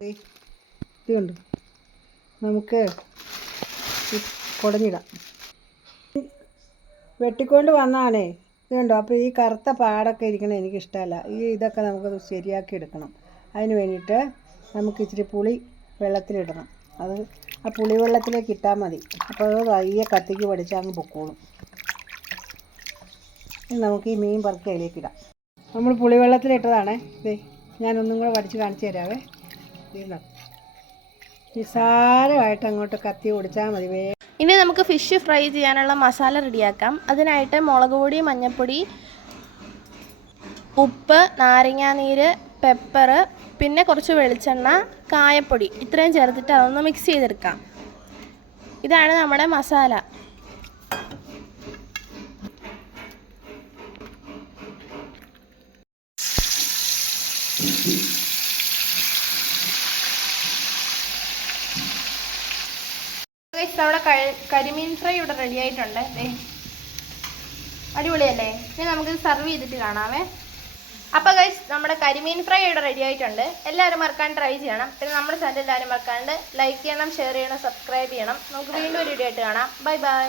ഇതുണ്ട്, നമുക്ക് കുടഞ്ഞിടാം. വെട്ടിക്കൊണ്ട് വന്നാണേ, ഇതുണ്ടോ. അപ്പോൾ ഈ കറുത്ത പാടൊക്കെ ഇരിക്കണത് എനിക്കിഷ്ടമല്ല. ഇതൊക്കെ നമുക്കത് ശരിയാക്കി എടുക്കണം. അതിന് വേണ്ടിയിട്ട് നമുക്ക് ഇച്ചിരി പുളി വെള്ളത്തിലിടണം. അത് ആ പുളി വെള്ളത്തിലേക്ക് ഇട്ടാൽ മതി. അപ്പോൾ അത് വയ്യ കത്തിക്ക് പഠിച്ചാൽ അങ്ങ് പൊക്കോളും. നമുക്ക് ഈ മീൻ പറക്കി അതിലേക്കിടാം. നമ്മൾ പുളിവെള്ളത്തിലിട്ടതാണേ. ഇതേ ഞാനൊന്നും കൂടെ വടിച്ച് കാണിച്ചു തരാവേ. നിസ്സാരമായിട്ട് അങ്ങോട്ട് കത്തി ഓടിച്ചാൽ മതി. ഇനി നമുക്ക് ഫിഷ് ഫ്രൈ ചെയ്യാനുള്ള മസാല റെഡിയാക്കാം. അതിനായിട്ട് മുളക് പൊടി, മഞ്ഞൾപ്പൊടി, ഉപ്പ്, നാരങ്ങാനീര്, പെപ്പർ, പിന്നെ കുറച്ച് വെളിച്ചെണ്ണ, കായപ്പൊടി, ഇത്രയും ചേർത്തിട്ട് അതൊന്ന് മിക്സ് ചെയ്തെടുക്കാം. ഇതാണ് നമ്മുടെ മസാല. നമ്മുടെ കരിമീൻ ഫ്രൈ ഇവിടെ റെഡി ആയിട്ടുണ്ട്. അടിപൊളിയല്ലേ? ഇനി നമുക്കിത് സർവ് ചെയ്തിട്ട് കാണാമേ. അപ്പോൾ ഗൈസ്, നമ്മുടെ കരിമീൻ ഫ്രൈ ഇവിടെ റെഡി ആയിട്ടുണ്ട്. എല്ലാവരും മറക്കാണ്ട് ട്രൈ ചെയ്യണം. പിന്നെ നമ്മുടെ ചാനൽ എല്ലാവരും മറക്കാണ്ട് ലൈക്ക് ചെയ്യണം, ഷെയർ ചെയ്യണം, സബ്സ്ക്രൈബ് ചെയ്യണം. നമുക്ക് വീണ്ടും ഒരു വീഡിയോ ആയിട്ട് കാണാം. Bye bye.